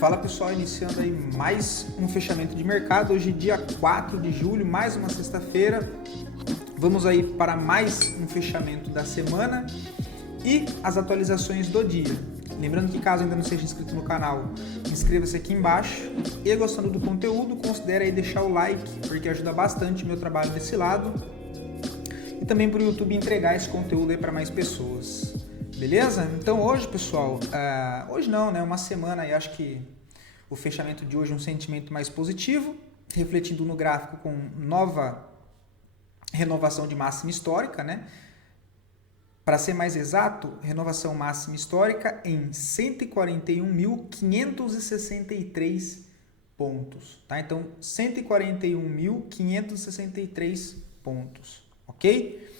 Fala pessoal, iniciando aí mais um fechamento de mercado, hoje dia 4 de julho, mais uma sexta-feira. Vamos aí para mais um fechamento da semana e as atualizações do dia. Lembrando que caso ainda não seja inscrito no canal, inscreva-se aqui embaixo e gostando do conteúdo, considere aí deixar o like, porque ajuda bastante o meu trabalho desse lado e também para o YouTube entregar esse conteúdo aí para mais pessoas. Beleza? Então hoje, pessoal, hoje não, né? Uma semana aí, acho que o fechamento de hoje é um sentimento mais positivo, refletindo no gráfico com nova renovação de máxima histórica, né? Para ser mais exato, renovação máxima histórica em 141.563 pontos, tá? Então, 141.563 pontos, ok?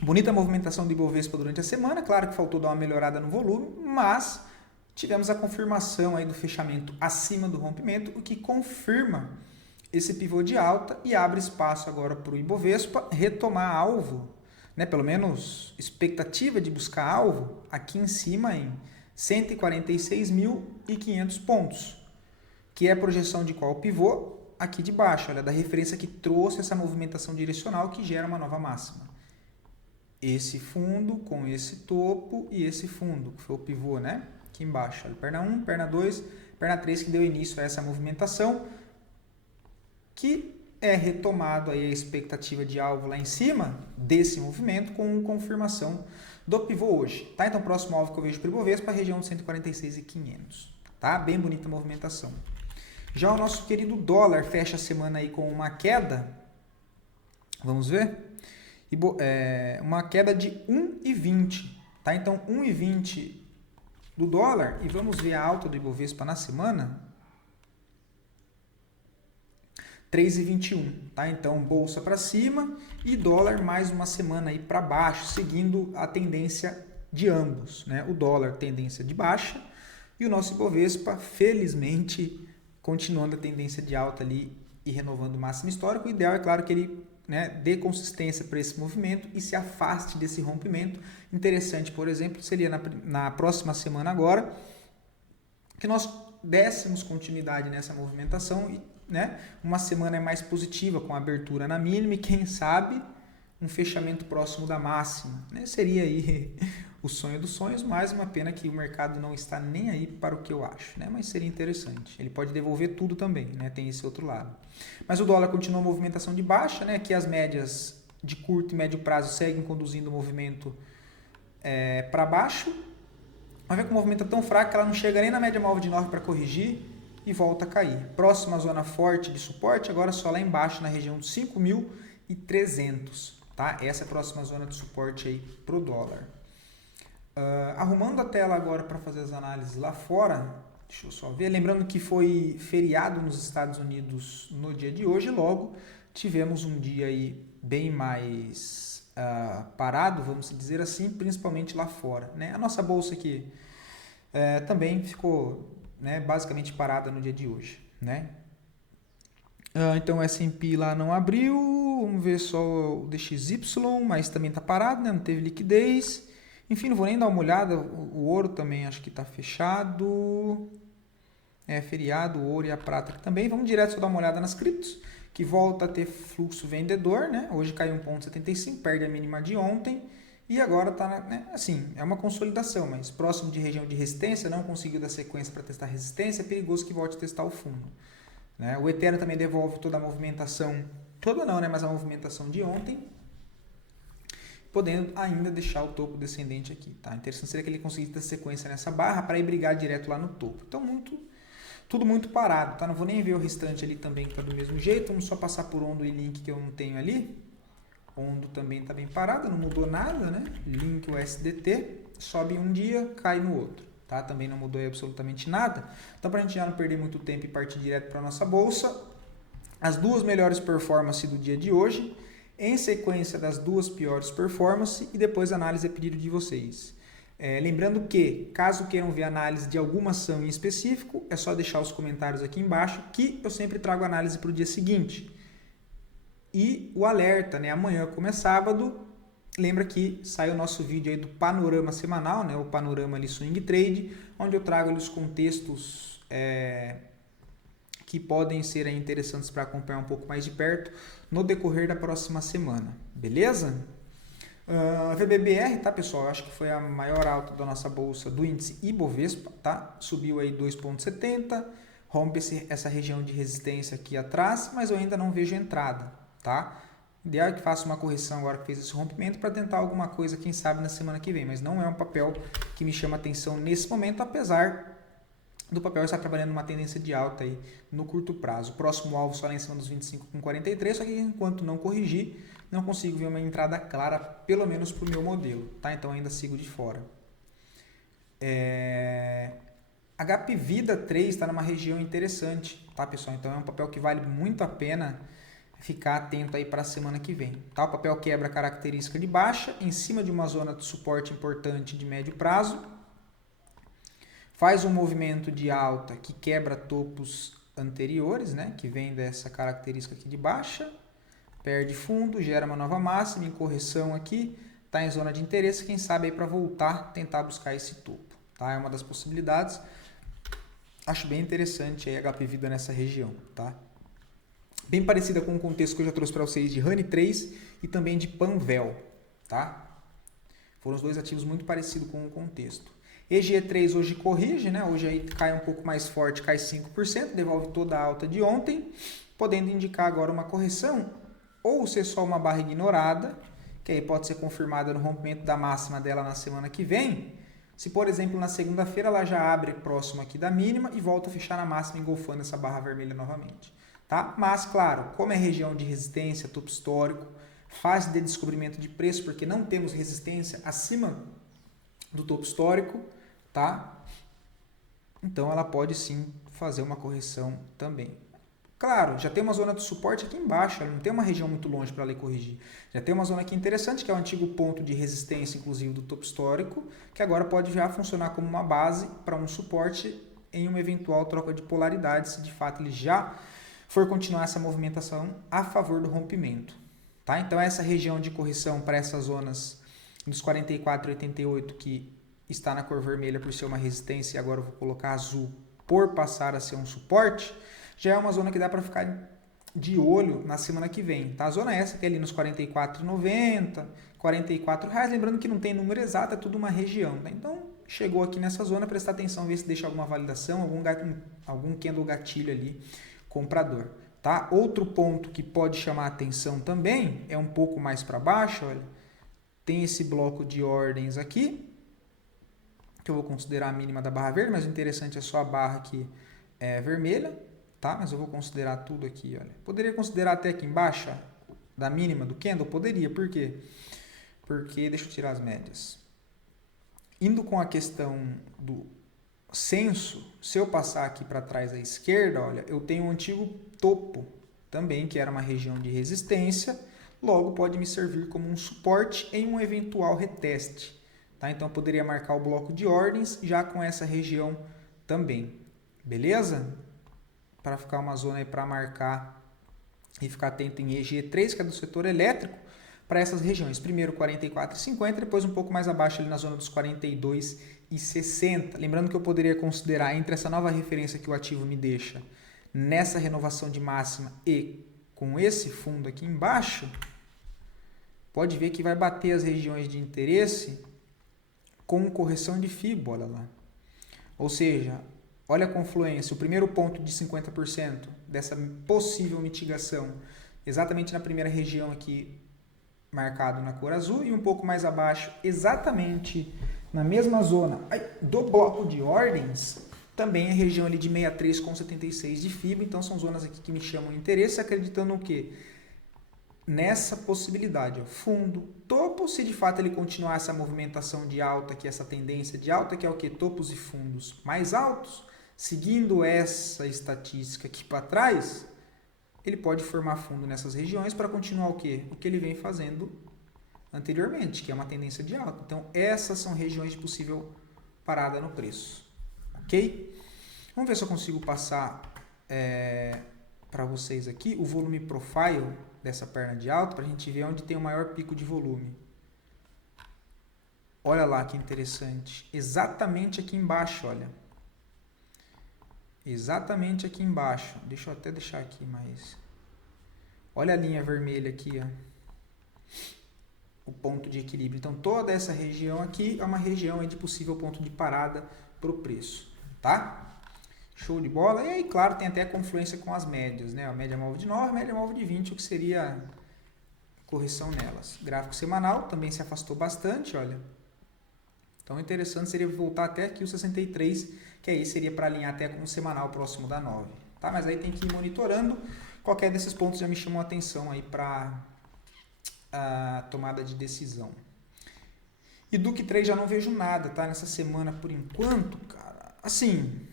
Bonita movimentação do Ibovespa durante a semana, claro que faltou dar uma melhorada no volume, mas tivemos a confirmação aí do fechamento acima do rompimento, o que confirma esse pivô de alta e abre espaço agora para o Ibovespa retomar alvo, né? Pelo menos expectativa de buscar alvo aqui em cima em 146.500 pontos, que é a projeção de qual pivô? Aqui de baixo, olha, da referência que trouxe essa movimentação direcional que gera uma nova máxima. Esse fundo com esse topo e esse fundo, que foi o pivô, né? Aqui embaixo, olha, perna 1, perna 2, perna 3, que deu início a essa movimentação, que é retomado aí a expectativa de alvo lá em cima desse movimento com confirmação do pivô hoje, tá? Então, o próximo alvo que eu vejo para o Ibovespa é a região de 146.500, tá? Bem bonita a movimentação. Já o nosso querido dólar fecha a semana aí com uma queda, vamos ver? Uma queda de 1,20, tá? Então 1,20 do dólar e vamos ver a alta do Ibovespa na semana, 3,21, tá? Então bolsa para cima e dólar mais uma semana aí para baixo, seguindo a tendência de ambos, né? O dólar tendência de baixa e o nosso Ibovespa, felizmente, continuando a tendência de alta ali e renovando o máximo histórico. O ideal é claro que ele, né, dê consistência para esse movimento e se afaste desse rompimento. Interessante, por exemplo, seria na próxima semana agora que nós dessemos continuidade nessa movimentação e, né, uma semana mais positiva com a abertura na mínima e quem sabe um fechamento próximo da máxima, né? Seria aí o sonho dos sonhos, mas uma pena que o mercado não está nem aí para o que eu acho, né? Mas seria interessante. Ele pode devolver tudo também, né? Tem esse outro lado. Mas o dólar continua a movimentação de baixa, né? Aqui as médias de curto e médio prazo seguem conduzindo o movimento para baixo. Vamos ver que o movimento é tão fraco que ela não chega nem na média móvel de 9 para corrigir e volta a cair. Próxima zona forte de suporte, agora só lá embaixo na região de 5.300, tá? Essa é a próxima zona de suporte aí para o dólar. Arrumando a tela agora para fazer as análises lá fora, deixa eu só ver, lembrando que foi feriado nos Estados Unidos no dia de hoje, logo tivemos um dia aí bem mais parado, vamos dizer assim, principalmente lá fora, né? A nossa bolsa aqui também ficou, né, basicamente parada no dia de hoje, né? Então o S&P lá não abriu, vamos ver só o DXY, mas também está parado, né? Não teve liquidez. Enfim, não vou nem dar uma olhada, o ouro também acho que está fechado, feriado, o ouro e a prata aqui também. Vamos direto só dar uma olhada nas criptos, que volta a ter fluxo vendedor, né? Hoje caiu 1,75, perde a mínima de ontem e agora está, né, assim, é uma consolidação, mas próximo de região de resistência, não conseguiu dar sequência para testar resistência, é perigoso que volte a testar o fundo, né? O Ethereum também devolve toda a movimentação, toda não, né? Mas a movimentação de ontem, podendo ainda deixar o topo descendente aqui, tá? Interessante seria que ele conseguisse ter sequência nessa barra para ir brigar direto lá no topo. Então, tudo muito parado, tá? Não vou nem ver o restante ali também que tá do mesmo jeito. Vamos só passar por Ondo e Link que eu não tenho ali. Ondo também tá bem parado, não mudou nada, né? Link USDT, sobe um dia, cai no outro, tá? Também não mudou absolutamente nada. Então, para a gente já não perder muito tempo e partir direto para nossa bolsa, as duas melhores performances do dia de hoje, em sequência das duas piores performances e depois a análise a pedido de vocês. Lembrando que, caso queiram ver análise de alguma ação em específico, é só deixar os comentários aqui embaixo que eu sempre trago análise para o dia seguinte. E o alerta, né? Amanhã, como é sábado, lembra que sai o nosso vídeo aí do panorama semanal, né? O panorama ali Swing Trade, onde eu trago ali os contextos que podem ser aí interessantes para acompanhar um pouco mais de perto no decorrer da próxima semana, beleza? VBBR, tá, pessoal? Eu acho que foi a maior alta da nossa bolsa do índice Ibovespa, tá? Subiu aí 2,70, rompe essa região de resistência aqui atrás, mas eu ainda não vejo entrada, tá? Ideal é que faça uma correção agora que fez esse rompimento para tentar alguma coisa, quem sabe, na semana que vem, mas não é um papel que me chama atenção nesse momento, apesar do papel estar trabalhando uma tendência de alta aí no curto prazo. O próximo alvo só lá em cima dos 25,43, só que enquanto não corrigir, não consigo ver uma entrada clara, pelo menos para o meu modelo, tá? Então ainda sigo de fora. HP Vida 3 está numa região interessante, tá, pessoal? Então é um papel que vale muito a pena ficar atento aí para a semana que vem, tá? O papel quebra a característica de baixa em cima de uma zona de suporte importante de médio prazo, faz um movimento de alta que quebra topos anteriores, né? Que vem dessa característica aqui de baixa, perde fundo, gera uma nova máxima em correção aqui, está em zona de interesse, quem sabe aí para voltar, tentar buscar esse topo, tá? É uma das possibilidades. Acho bem interessante aí a HP Vida nessa região, tá? Bem parecida com o contexto que eu já trouxe para vocês de Honey 3 e também de Panvel, tá? Foram os dois ativos muito parecidos com o contexto. EG3 hoje corrige, né? Hoje aí cai um pouco mais forte, cai 5%, devolve toda a alta de ontem, podendo indicar agora uma correção ou ser só uma barra ignorada, que aí pode ser confirmada no rompimento da máxima dela na semana que vem. Se, por exemplo, na segunda-feira ela já abre próximo aqui da mínima e volta a fechar na máxima, engolfando essa barra vermelha novamente. Tá? Mas, claro, como é região de resistência, topo histórico, fase de descobrimento de preço, porque não temos resistência acima do topo histórico, tá? Então ela pode sim fazer uma correção também. Claro, já tem uma zona de suporte aqui embaixo, ela não tem uma região muito longe para ela corrigir. Já tem uma zona aqui interessante, que é o antigo ponto de resistência, inclusive do topo histórico, que agora pode já funcionar como uma base para um suporte em uma eventual troca de polaridade, se de fato ele já for continuar essa movimentação a favor do rompimento. Tá? Então essa região de correção para essas zonas dos 44 e 88, que está na cor vermelha por ser uma resistência, e agora eu vou colocar azul por passar a ser um suporte, já é uma zona que dá para ficar de olho na semana que vem. Tá? A zona essa que é ali nos R$ 44,90, R$ 44, lembrando que não tem número exato, é tudo uma região. Tá? Então chegou aqui nessa zona, prestar atenção, ver se deixa alguma validação, algum candle gatilho ali, comprador. Tá? Outro ponto que pode chamar a atenção também, é um pouco mais para baixo, olha, tem esse bloco de ordens aqui, que eu vou considerar a mínima da barra verde, mas o interessante é só a barra aqui vermelha, tá? Mas eu vou considerar tudo aqui, olha. Poderia considerar até aqui embaixo, da mínima do candle? Poderia, por quê? Porque, deixa eu tirar as médias. Indo com a questão do senso, se eu passar aqui para trás à esquerda, olha, eu tenho um antigo topo também, que era uma região de resistência, logo pode me servir como um suporte em um eventual reteste. Tá? Então eu poderia marcar o bloco de ordens já com essa região também. Beleza? Para ficar uma zona aí para marcar e ficar atento em EG3, que é do setor elétrico, para essas regiões. Primeiro 44,50, depois um pouco mais abaixo ali na zona dos 42,60. Lembrando que eu poderia considerar entre essa nova referência que o ativo me deixa nessa renovação de máxima e com esse fundo aqui embaixo, pode ver que vai bater as regiões de interesse com correção de FIBO, olha lá. Ou seja, olha a confluência, o primeiro ponto de 50% dessa possível mitigação, exatamente na primeira região aqui, marcado na cor azul, e um pouco mais abaixo, exatamente na mesma zona do bloco de ordens, também a região ali de 63,76 de FIBO. Então são zonas aqui que me chamam interesse, acreditando o quê? Nessa possibilidade, ó, fundo, topo, se de fato ele continuar essa movimentação de alta, que essa tendência de alta, que é o que? Topos e fundos mais altos, seguindo essa estatística aqui para trás, ele pode formar fundo nessas regiões para continuar o quê? O que ele vem fazendo anteriormente, que é uma tendência de alta. Então essas são regiões de possível parada no preço. Ok? Vamos ver se eu consigo passar para vocês aqui o volume profile dessa perna de alta, para a gente ver onde tem o maior pico de volume. Olha lá que interessante. Exatamente aqui embaixo, olha. Exatamente aqui embaixo. Deixa eu até deixar aqui mais. Olha a linha vermelha aqui, ó. O ponto de equilíbrio. Então, toda essa região aqui é uma região de possível ponto de parada para o preço, tá? Show de bola. E aí, claro, tem até a confluência com as médias, né? A média móvel de 9, a média móvel de 20, o que seria correção nelas. Gráfico semanal também se afastou bastante, olha. Então, interessante seria voltar até aqui o 63, que aí seria para alinhar até com o semanal próximo da 9. Tá? Mas aí tem que ir monitorando. Qualquer desses pontos já me chamou a atenção aí para a tomada de decisão. E Duque 3 já não vejo nada, tá? Nessa semana por enquanto, cara. Assim,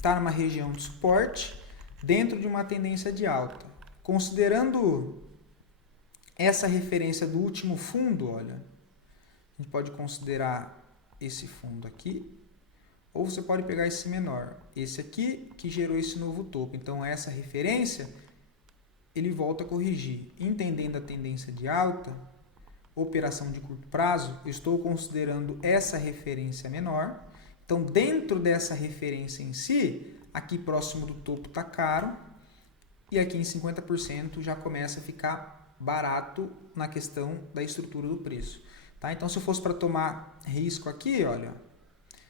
tá numa região de suporte dentro de uma tendência de alta. Considerando essa referência do último fundo, olha, a gente pode considerar esse fundo aqui, ou você pode pegar esse menor, esse aqui que gerou esse novo topo. Então essa referência ele volta a corrigir. Entendendo a tendência de alta, operação de curto prazo, eu estou considerando essa referência menor. Então dentro dessa referência em si, aqui próximo do topo está caro e aqui em 50% já começa a ficar barato na questão da estrutura do preço. Tá? Então, se eu fosse para tomar risco aqui, olha,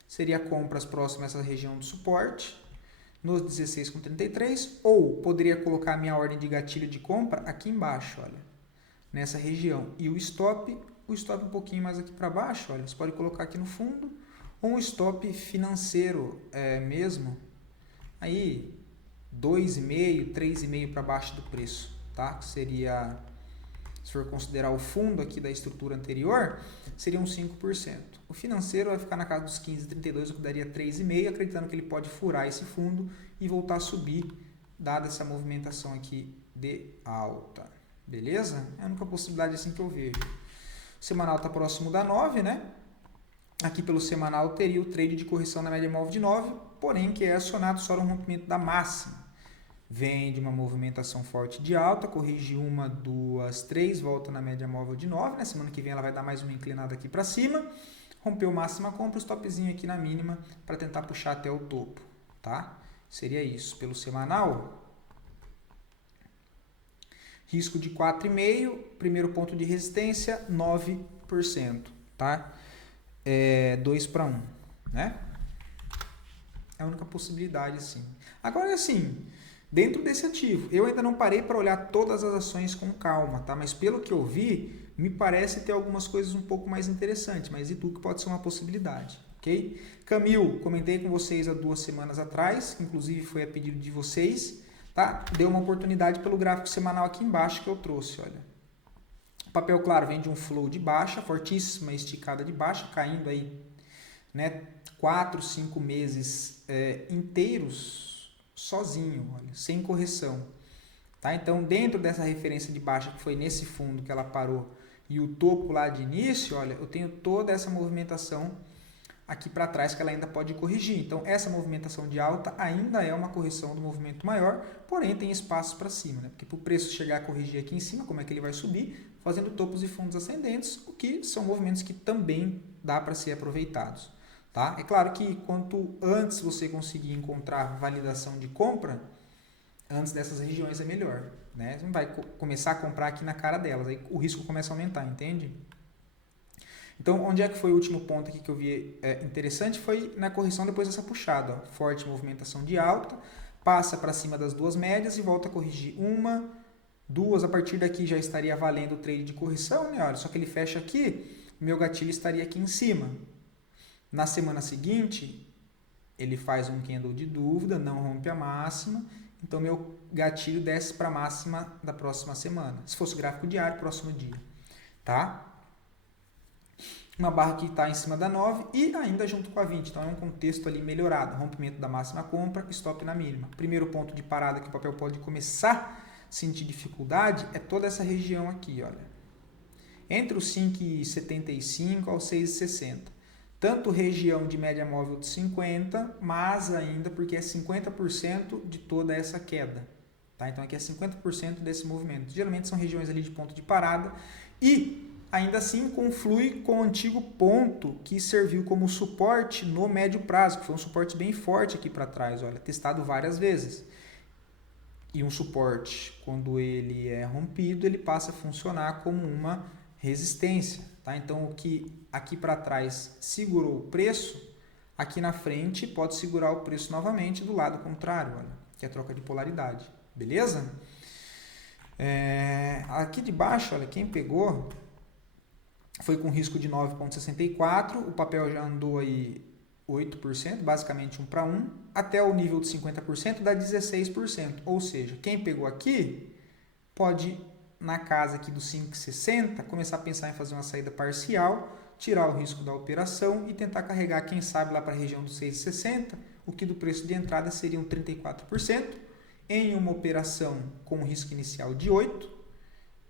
seria compras próximas a essa região de suporte, nos 16,33, ou poderia colocar a minha ordem de gatilho de compra aqui embaixo, olha, nessa região. E o stop um pouquinho mais aqui para baixo, olha, você pode colocar aqui no fundo, ou um stop financeiro mesmo, aí 2,5, 3,5 para baixo do preço, tá? Que seria... Se for considerar o fundo aqui da estrutura anterior, seria uns 5%. O financeiro vai ficar na casa dos 15,32, o que daria 3,5%, acreditando que ele pode furar esse fundo e voltar a subir, dada essa movimentação aqui de alta. Beleza? É a única possibilidade assim que eu vejo. O semanal está próximo da 9, né? Aqui pelo semanal teria o trade de correção na média móvel de 9, porém que é acionado só no rompimento da máxima. Vem de uma movimentação forte de alta, corrige 1, 2, 3, volta na média móvel de 9. Na semana que vem ela vai dar mais uma inclinada aqui para cima. Rompeu máxima, compra o stopzinho aqui na mínima para tentar puxar até o topo. Tá? Seria isso. Pelo semanal, risco de 4,5, primeiro ponto de resistência 9%. Tá? 2 para 1. Né? É a única possibilidade, sim. Agora, assim... Dentro desse ativo, eu ainda não parei para olhar todas as ações com calma, tá? Mas pelo que eu vi, me parece ter algumas coisas um pouco mais interessantes, mas Ituca pode ser uma possibilidade, ok? Camil, comentei com vocês há 2 semanas atrás, inclusive foi a pedido de vocês, tá? Deu uma oportunidade pelo gráfico semanal aqui embaixo que eu trouxe, olha. O papel claro vem de um flow de baixa, fortíssima esticada de baixa, caindo aí, né? 4, 5 meses inteiros, sozinho, olha, sem correção. Tá? Então, dentro dessa referência de baixa que foi nesse fundo que ela parou e o topo lá de início, olha, eu tenho toda essa movimentação aqui para trás que ela ainda pode corrigir. Então, essa movimentação de alta ainda é uma correção do movimento maior, porém tem espaço para cima, né? Porque para o preço chegar a corrigir aqui em cima, como é que ele vai subir? Fazendo topos e fundos ascendentes, o que são movimentos que também dá para ser aproveitados. Tá? É claro que quanto antes você conseguir encontrar validação de compra, antes dessas regiões é melhor. Né? Você não vai começar a comprar aqui na cara delas, aí o risco começa a aumentar, entende? Então, onde é que foi o último ponto aqui que eu vi interessante? Foi na correção depois dessa puxada. Ó. Forte movimentação de alta, passa para cima das 2 médias e volta a corrigir 1, 2. A partir daqui já estaria valendo o trade de correção, né? Olha, só que ele fecha aqui, meu gatilho estaria aqui em cima. Na semana seguinte, ele faz um candle de dúvida, não rompe a máxima, então meu gatilho desce para a máxima da próxima semana. Se fosse gráfico diário, próximo dia. Tá? Uma barra que está em cima da 9 e ainda junto com a 20, então é um contexto ali melhorado. Rompimento da máxima compra, stop na mínima. Primeiro ponto de parada que o papel pode começar a sentir dificuldade é toda essa região aqui, olha. Entre os 5,75 ao 6,60. Tanto região de média móvel de 50, mas ainda porque é 50% de toda essa queda. Tá? Então aqui é 50% desse movimento. Geralmente são regiões ali de ponto de parada e ainda assim conflui com o antigo ponto que serviu como suporte no médio prazo, que foi um suporte bem forte aqui para trás, olha, testado várias vezes. E um suporte, quando ele é rompido, ele passa a funcionar como uma resistência, tá? Então, o que aqui para trás segurou o preço, aqui na frente pode segurar o preço novamente do lado contrário, olha, que é a troca de polaridade, beleza? Aqui de baixo, olha, quem pegou foi com risco de 9,64, o papel já andou aí 8%, basicamente 1 para 1, até o nível de 50% dá 16%, ou seja, quem pegou aqui pode, na casa aqui dos 5,60, começar a pensar em fazer uma saída parcial, tirar o risco da operação e tentar carregar, quem sabe, lá para a região dos 6,60, o que do preço de entrada seriam 34%, em uma operação com risco inicial de 8%,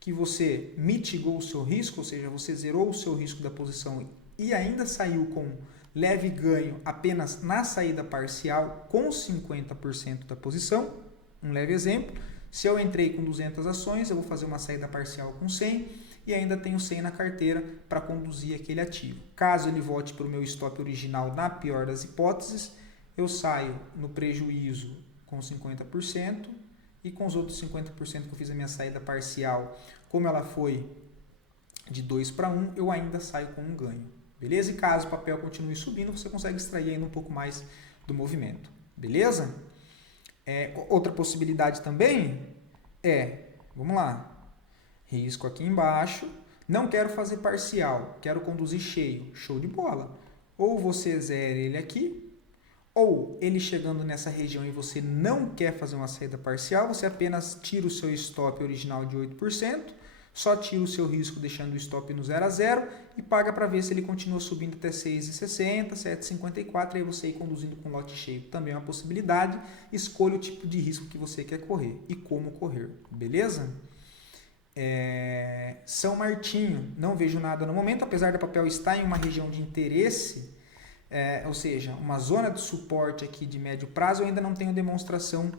que você mitigou o seu risco, ou seja, você zerou o seu risco da posição e ainda saiu com leve ganho apenas na saída parcial com 50% da posição. Um leve exemplo, se eu entrei com 200 ações, eu vou fazer uma saída parcial com 100 e ainda tenho 100 na carteira para conduzir aquele ativo. Caso ele volte para o meu stop original, na pior das hipóteses, eu saio no prejuízo com 50%, e com os outros 50% que eu fiz a minha saída parcial, como ela foi de 2 para 1, eu ainda saio com um ganho. Beleza? E caso o papel continue subindo, você consegue extrair ainda um pouco mais do movimento. Beleza? Outra possibilidade também vamos lá, risco aqui embaixo, não quero fazer parcial, quero conduzir cheio, show de bola. Ou você zera ele aqui, ou ele chegando nessa região e você não quer fazer uma saída parcial, você apenas tira o seu stop original de 8%, só tira o seu risco deixando o stop no 0 a 0 e paga para ver se ele continua subindo até 6,60, 7,54 e aí você ir conduzindo com lote cheio. Também é uma possibilidade, escolha o tipo de risco que você quer correr e como correr, beleza? São Martinho, não vejo nada no momento, apesar do papel estar em uma região de interesse, ou seja, uma zona de suporte aqui de médio prazo, eu ainda não tenho demonstração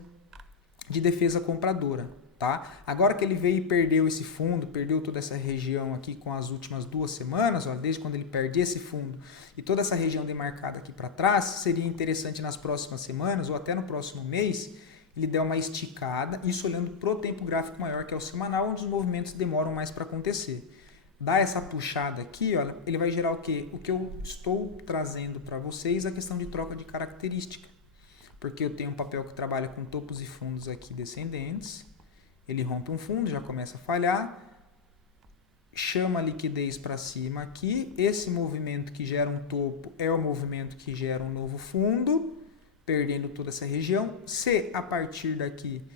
de defesa compradora, tá? Agora que ele veio e perdeu esse fundo, perdeu toda essa região aqui com as últimas 2 semanas, ó, desde quando ele perde esse fundo e toda essa região demarcada aqui para trás, seria interessante nas próximas semanas ou até no próximo mês, ele der uma esticada, isso olhando para o tempo gráfico maior, que é o semanal, onde os movimentos demoram mais para acontecer. Dá essa puxada aqui, olha, ele vai gerar o quê? O que eu estou trazendo para vocês, a questão de troca de característica. Porque eu tenho um papel que trabalha com topos e fundos aqui descendentes, ele rompe um fundo, já começa a falhar, chama a liquidez para cima aqui, esse movimento que gera um topo é o movimento que gera um novo fundo, perdendo toda essa região. Se a partir daqui,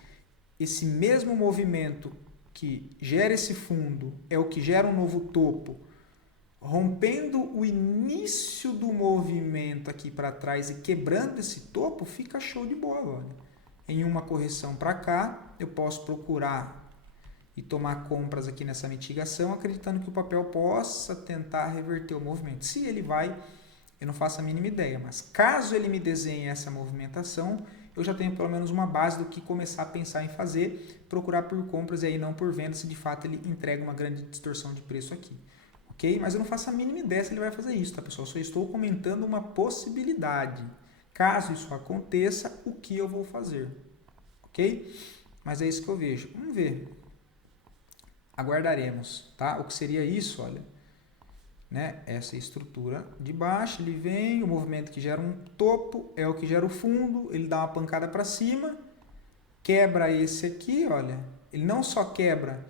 esse mesmo movimento que gera esse fundo é o que gera um novo topo, rompendo o início do movimento aqui para trás e quebrando esse topo, fica show de bola. Olha. Em uma correção para cá, eu posso procurar e tomar compras aqui nessa mitigação, acreditando que o papel possa tentar reverter o movimento. Se ele vai, eu não faço a mínima ideia, mas caso ele me desenhe essa movimentação, eu já tenho pelo menos uma base do que começar a pensar em fazer, procurar por compras e aí não por vendas, se de fato ele entrega uma grande distorção de preço aqui. Ok? Mas eu não faço a mínima ideia se ele vai fazer isso, tá, pessoal? Só estou comentando uma possibilidade. Caso isso aconteça, o que eu vou fazer? Ok? Mas é isso que eu vejo. Vamos ver. Aguardaremos, tá? O que seria isso, olha, né? Essa estrutura de baixo, ele vem, o movimento que gera um topo é o que gera o fundo, ele dá uma pancada para cima, quebra esse aqui, olha, ele não só quebra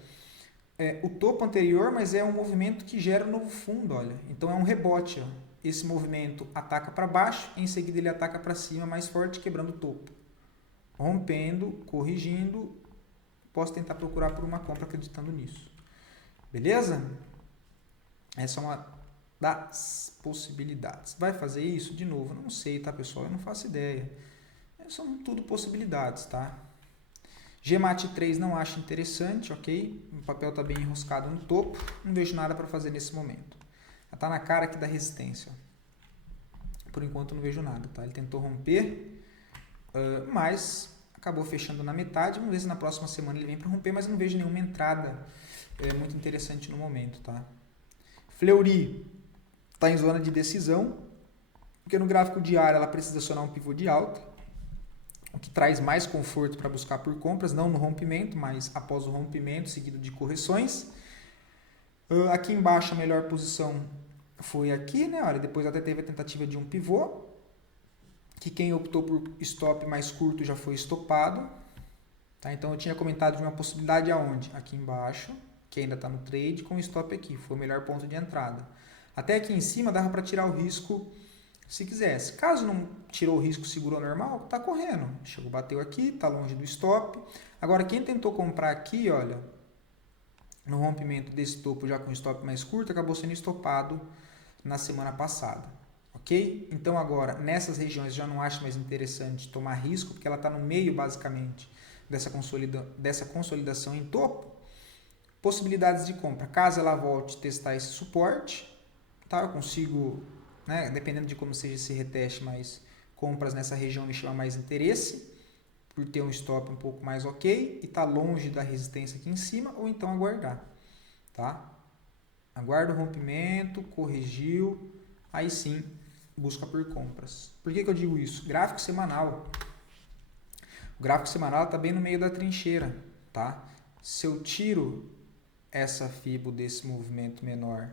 o topo anterior, mas é um movimento que gera um novo fundo, olha, então é um rebote, ó. Esse movimento ataca para baixo, em seguida ele ataca para cima mais forte, quebrando o topo, rompendo, corrigindo, posso tentar procurar por uma compra acreditando nisso, beleza? Essa é uma das possibilidades. Vai fazer isso? De novo, não sei, tá, pessoal? Eu não faço ideia. São tudo possibilidades, tá? GMAT 3 não acho interessante, ok? O papel está bem enroscado no topo. Não vejo nada para fazer nesse momento. Está na cara aqui da resistência. Por enquanto não vejo nada, tá? Ele tentou romper, mas acabou fechando na metade. Vamos ver se na próxima semana ele vem para romper, mas eu não vejo nenhuma entrada muito interessante no momento, tá? Fleury está em zona de decisão, porque no gráfico diário ela precisa acionar um pivô de alta, o que traz mais conforto para buscar por compras, não no rompimento, mas após o rompimento, seguido de correções. Aqui embaixo a melhor posição foi aqui, né? Olha, depois até teve a tentativa de um pivô, que quem optou por stop mais curto já foi estopado. Tá? Então eu tinha comentado de uma possibilidade aonde? Aqui embaixo, que ainda está no trade, com stop aqui, foi o melhor ponto de entrada. Até aqui em cima dava para tirar o risco se quisesse. Caso não tirou o risco, segurou normal, está correndo. Chegou, bateu aqui, está longe do stop. Agora quem tentou comprar aqui, olha, no rompimento desse topo já com stop mais curto, acabou sendo estopado na semana passada. Ok? Então agora, nessas regiões já não acho mais interessante tomar risco, porque ela está no meio basicamente dessa consolidação em topo. Possibilidades de compra, caso ela volte a testar esse suporte, tá? Eu consigo, né, dependendo de como seja esse reteste, mas compras nessa região me chama mais interesse, por ter um stop um pouco mais ok, e está longe da resistência aqui em cima, ou então aguardar, tá? Aguarda o rompimento, corrigiu, aí sim busca por compras. Por que eu digo isso? Gráfico semanal. O gráfico semanal está bem no meio da trincheira, tá? Se eu tiro essa fibo desse movimento menor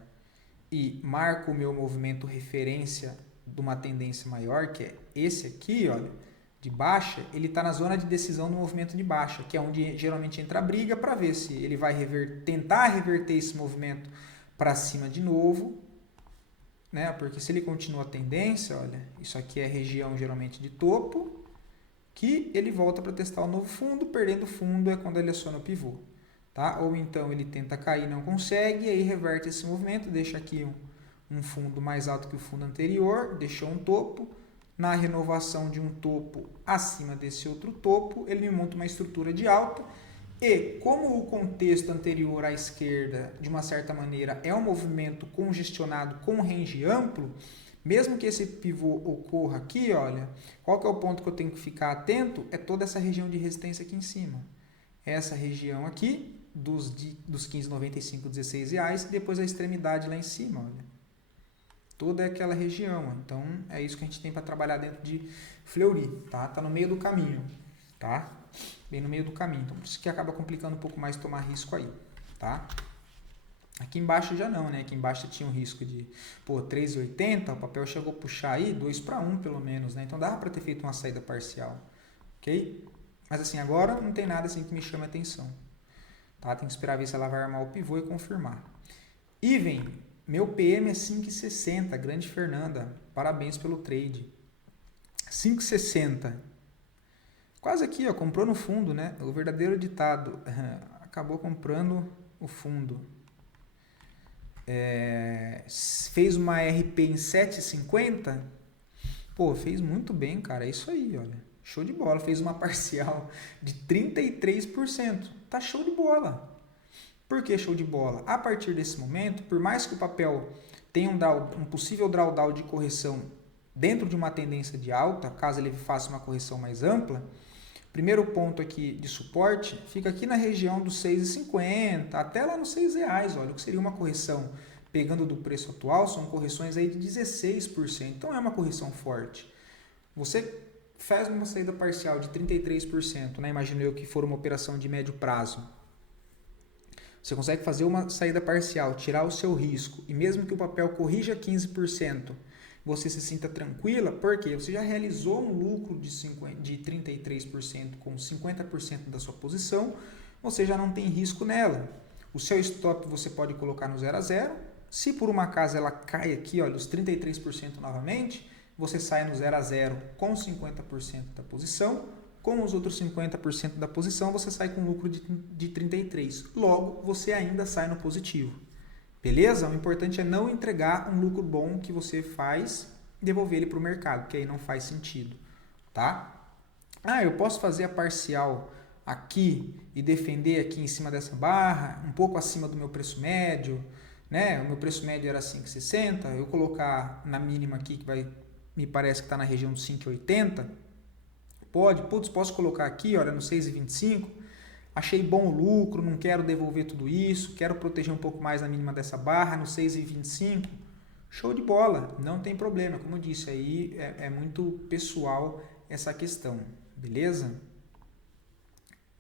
e marco o meu movimento referência de uma tendência maior, que é esse aqui, olha, de baixa, ele está na zona de decisão do movimento de baixa, que é onde geralmente entra a briga para ver se ele vai tentar reverter esse movimento para cima de novo, né? Porque se ele continua a tendência, olha, isso aqui é região geralmente de topo, que ele volta para testar o novo fundo, perdendo o fundo é quando ele aciona o pivô, tá? Ou então ele tenta cair e não consegue, e aí reverte esse movimento, deixa aqui um fundo mais alto que o fundo anterior, deixou um topo, na renovação de um topo acima desse outro topo, ele me monta uma estrutura de alta, e como o contexto anterior à esquerda, de uma certa maneira, é um movimento congestionado com range amplo, mesmo que esse pivô ocorra aqui, olha, qual que é o ponto que eu tenho que ficar atento? É toda essa região de resistência aqui em cima. Essa região aqui, dos 15,95, R$16, e depois a extremidade lá em cima, olha. Toda aquela região. Então, é isso que a gente tem para trabalhar dentro de Fleury, tá? Tá no meio do caminho, tá? Bem no meio do caminho. Então, por isso que acaba complicando um pouco mais tomar risco aí, tá? Aqui embaixo já não, né? Aqui embaixo tinha um risco de, 3,80, o papel chegou a puxar aí 2-1 pelo menos, né? Então dava para ter feito uma saída parcial, ok? Mas assim, agora não tem nada assim que me chame a atenção, tá? Tem que esperar ver se ela vai armar o pivô e confirmar. Even, meu PM é 5,60, grande Fernanda, parabéns pelo trade. 5,60, quase aqui, ó, comprou no fundo, né? O verdadeiro ditado, acabou comprando o fundo. Fez uma RP em 7,50, fez muito bem, cara, é isso aí, olha, show de bola, fez uma parcial de 33%, tá show de bola. Por que show de bola? A partir desse momento, por mais que o papel tenha um possível drawdown de correção dentro de uma tendência de alta, caso ele faça uma correção mais ampla, primeiro ponto aqui de suporte fica aqui na região dos 6,50 até lá nos R$6, olha, o que seria uma correção pegando do preço atual, são correções aí de 16%, então é uma correção forte. Você faz uma saída parcial de 33%, né? Imagino eu que for uma operação de médio prazo. Você consegue fazer uma saída parcial, tirar o seu risco, e mesmo que o papel corrija 15%, você se sinta tranquila, porque você já realizou um lucro de 33% com 50% da sua posição, você já não tem risco nela. O seu stop você pode colocar no 0 a 0. Se por uma acaso ela cai aqui, olha, os 33% novamente, você sai no 0 a 0 com 50% da posição, com os outros 50% da posição você sai com lucro de 33%. Logo, você ainda sai no positivo. Beleza? O importante é não entregar um lucro bom que você faz e devolver ele para o mercado, que aí não faz sentido, tá? Eu posso fazer a parcial aqui e defender aqui em cima dessa barra, um pouco acima do meu preço médio, né? O meu preço médio era 5,60, eu colocar na mínima aqui, que me parece que está na região dos 5,80, posso colocar aqui, olha, no 6,25, achei bom o lucro, não quero devolver tudo isso, quero proteger um pouco mais a mínima dessa barra no 6,25, show de bola, não tem problema. Como eu disse, aí é muito pessoal essa questão, beleza?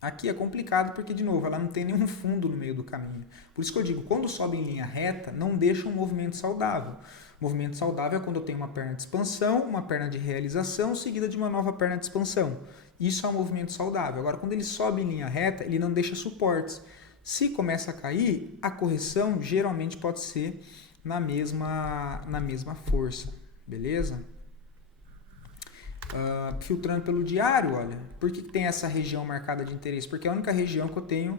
Aqui é complicado porque, de novo, ela não tem nenhum fundo no meio do caminho. Por isso que eu digo, quando sobe em linha reta, não deixa um movimento saudável. Movimento saudável é quando eu tenho uma perna de expansão, uma perna de realização, seguida de uma nova perna de expansão. Isso é um movimento saudável. Agora, quando ele sobe em linha reta, ele não deixa suportes. Se começa a cair, a correção geralmente pode ser na mesma força, beleza? Filtrando pelo diário, olha, por que tem essa região marcada de interesse? Porque é a única região que eu tenho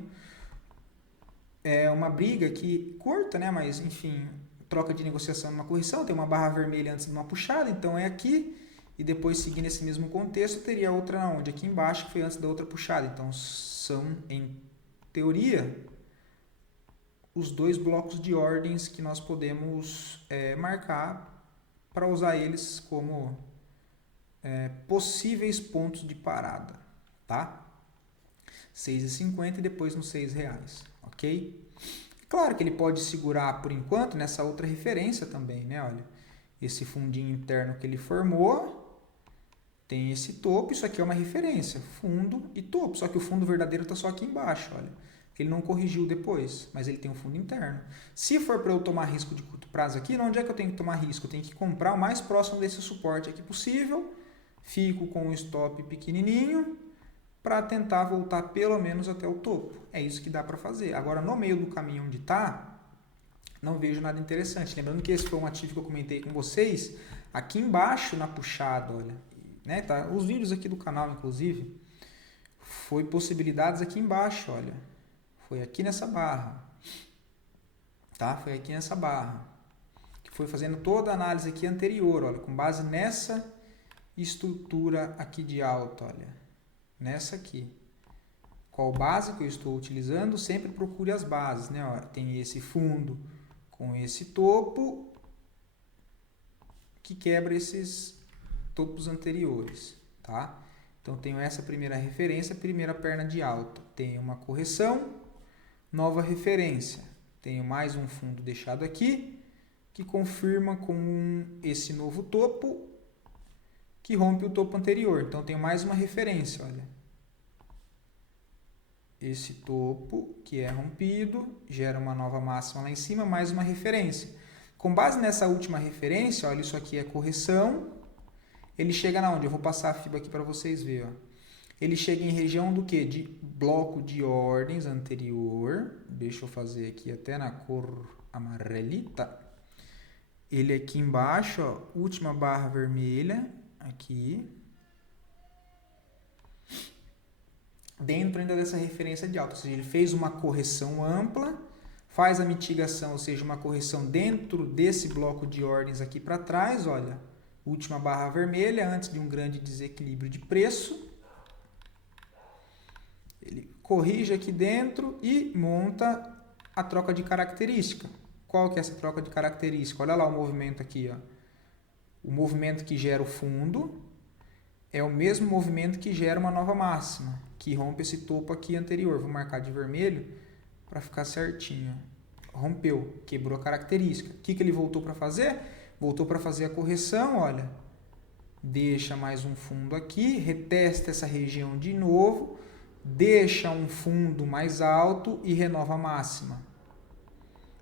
uma briga aqui curta, né? Mas, enfim, troca de negociação numa correção, tem uma barra vermelha antes de uma puxada, então é aqui, e depois, seguindo esse mesmo contexto, teria outra onde? Aqui embaixo, que foi antes da outra puxada. Então, são, em teoria, os dois blocos de ordens que nós podemos marcar para usar eles como possíveis pontos de parada, tá? 6,50 e depois nos R$6, ok? Claro que ele pode segurar por enquanto nessa outra referência também, né? Olha, esse fundinho interno que ele formou, tem esse topo, isso aqui é uma referência, fundo e topo, só que o fundo verdadeiro está só aqui embaixo, olha. Ele não corrigiu depois, mas ele tem um fundo interno. Se for para eu tomar risco de curto prazo aqui, onde é que eu tenho que tomar risco? Eu tenho que comprar o mais próximo desse suporte aqui possível, fico com o stop pequenininho para tentar voltar pelo menos até o topo. É isso que dá para fazer. Agora, no meio do caminho onde está, não vejo nada interessante. Lembrando que esse foi um ativo que eu comentei com vocês, aqui embaixo na puxada, olha, né, tá, os vídeos aqui do canal, inclusive, foi possibilidades aqui embaixo, olha, foi aqui nessa barra, tá? Foi aqui nessa barra, que foi fazendo toda a análise aqui anterior, olha, com base nessa estrutura aqui de alta, olha, nessa aqui. Qual base que eu estou utilizando? Sempre procure as bases, né? Ó, tem esse fundo com esse topo que quebra esses topos anteriores, tá? Então, tenho essa primeira referência, primeira perna de alta. Tenho uma correção, nova referência. Tenho mais um fundo deixado aqui, que confirma com esse novo topo, que rompe o topo anterior. Então, tenho mais uma referência, olha. Esse topo que é rompido, gera uma nova máxima lá em cima, mais uma referência. Com base nessa última referência, olha, isso aqui é correção. Ele chega na onde? Eu vou passar a FIBA aqui para vocês verem. Ele chega em região do que? De bloco de ordens anterior. Deixa eu fazer aqui até na cor amarelita. Ele aqui embaixo, ó, última barra vermelha, aqui. Dentro ainda dessa referência de alta, ou seja, ele fez uma correção ampla, faz a mitigação, ou seja, uma correção dentro desse bloco de ordens aqui para trás, olha, última barra vermelha, antes de um grande desequilíbrio de preço. Ele corrige aqui dentro e monta a troca de característica. Qual que é essa troca de característica? Olha lá o movimento aqui, ó. O movimento que gera o fundo é o mesmo movimento que gera uma nova máxima, que rompe esse topo aqui anterior. Vou marcar de vermelho para ficar certinho. Rompeu, quebrou a característica. O que ele voltou para fazer? Voltou para fazer a correção, olha. Deixa mais um fundo aqui, retesta essa região de novo, deixa um fundo mais alto e renova a máxima,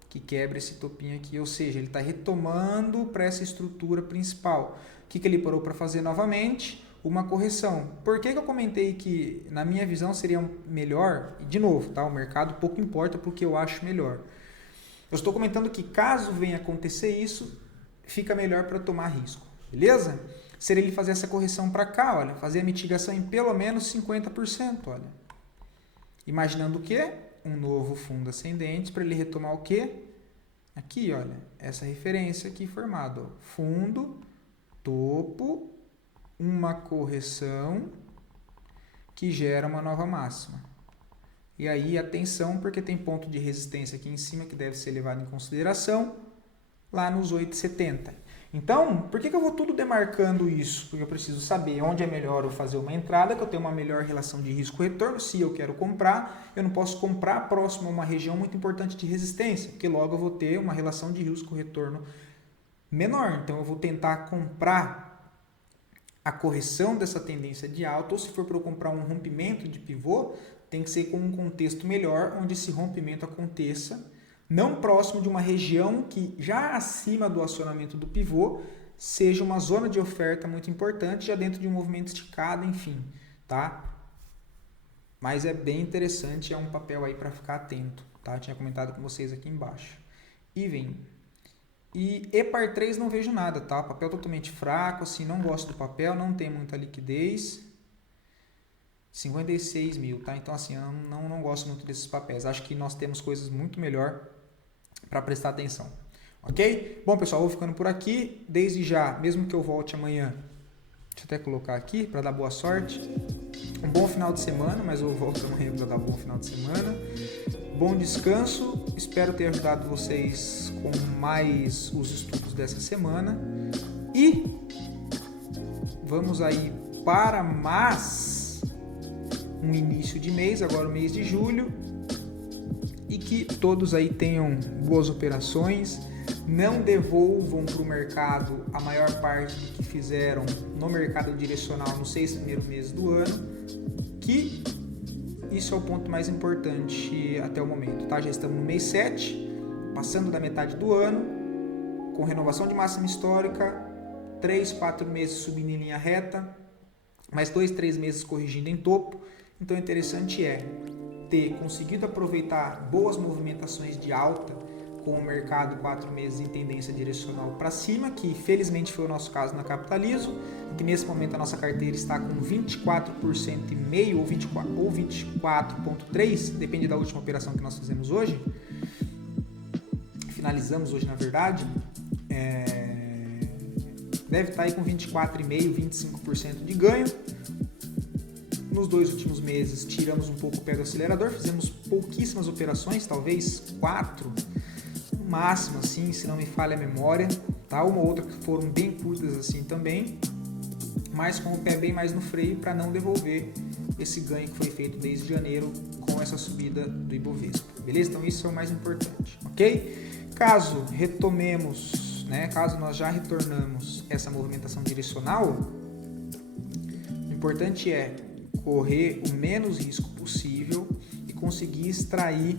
que quebra esse topinho aqui. Ou seja, ele está retomando para essa estrutura principal. O que ele parou para fazer novamente? Uma correção. Por que eu comentei que, na minha visão, seria melhor? E, de novo, tá? O mercado pouco importa porque eu acho melhor. Eu estou comentando que, caso venha acontecer isso, fica melhor para tomar risco. Beleza? Seria ele fazer essa correção para cá, olha. Fazer a mitigação em pelo menos 50%, olha. Imaginando o quê? Um novo fundo ascendente para ele retomar o quê? Aqui, olha. Essa referência aqui formada. Ó. Fundo, topo, uma correção que gera uma nova máxima. E aí, atenção, porque tem ponto de resistência aqui em cima que deve ser levado em consideração, lá nos 8,70. Então, por que eu vou tudo demarcando isso? Porque eu preciso saber onde é melhor eu fazer uma entrada, que eu tenho uma melhor relação de risco-retorno. Se eu quero comprar, eu não posso comprar próximo a uma região muito importante de resistência, porque logo eu vou ter uma relação de risco-retorno menor. Então, eu vou tentar comprar a correção dessa tendência de alta, ou se for para eu comprar um rompimento de pivô, tem que ser com um contexto melhor, onde esse rompimento aconteça não próximo de uma região que já acima do acionamento do pivô seja uma zona de oferta muito importante, já dentro de um movimento esticado, enfim, tá? Mas é bem interessante, é um papel aí para ficar atento, tá? Eu tinha comentado com vocês aqui embaixo. E vem. E EPAR 3 não vejo nada, tá? Papel totalmente fraco, assim, não gosto do papel, não tem muita liquidez. 56 mil, tá? Então, assim, eu não gosto muito desses papéis. Acho que nós temos coisas muito melhor para prestar atenção. Ok? Bom, pessoal, vou ficando por aqui. Desde já, mesmo que eu volte amanhã, deixa eu até colocar aqui para dar boa sorte. Um bom final de semana, mas eu volto amanhã para dar um bom final de semana. Bom descanso. Espero ter ajudado vocês com mais os estudos dessa semana. E vamos aí para mais um início de mês, agora o mês de julho. E que todos aí tenham boas operações, não devolvam para o mercado a maior parte do que fizeram no mercado direcional nos 6 primeiros meses do ano, que isso é o ponto mais importante até o momento, tá? Já estamos no mês 7, passando da metade do ano, com renovação de máxima histórica, 3, 4 meses subindo em linha reta, mais 2, 3 meses corrigindo em topo. Então, o interessante é ter conseguido aproveitar boas movimentações de alta com o mercado 4 meses em tendência direcional para cima, que felizmente foi o nosso caso na Capitalizo, que nesse momento a nossa carteira está com 24,5% ou 24,3%, depende da última operação que nós fizemos hoje, finalizamos hoje na verdade, deve estar aí com 24,5%, 25% de ganho. Nos 2 últimos meses, tiramos um pouco o pé do acelerador, fizemos pouquíssimas operações, talvez 4, no máximo, assim, se não me falha a memória, tá? Uma ou outra que foram bem curtas assim também, mas com o pé bem mais no freio para não devolver esse ganho que foi feito desde janeiro com essa subida do Ibovespa, beleza? Então isso é o mais importante, ok? Caso retomemos, né? Caso nós já retornamos essa movimentação direcional, o importante é correr o menos risco possível e conseguir extrair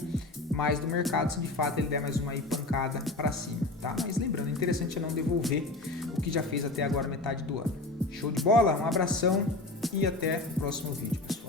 mais do mercado se de fato ele der mais uma pancada para cima, tá? Mas lembrando, o interessante é não devolver o que já fez até agora metade do ano. Show de bola? Um abração e até o próximo vídeo, pessoal.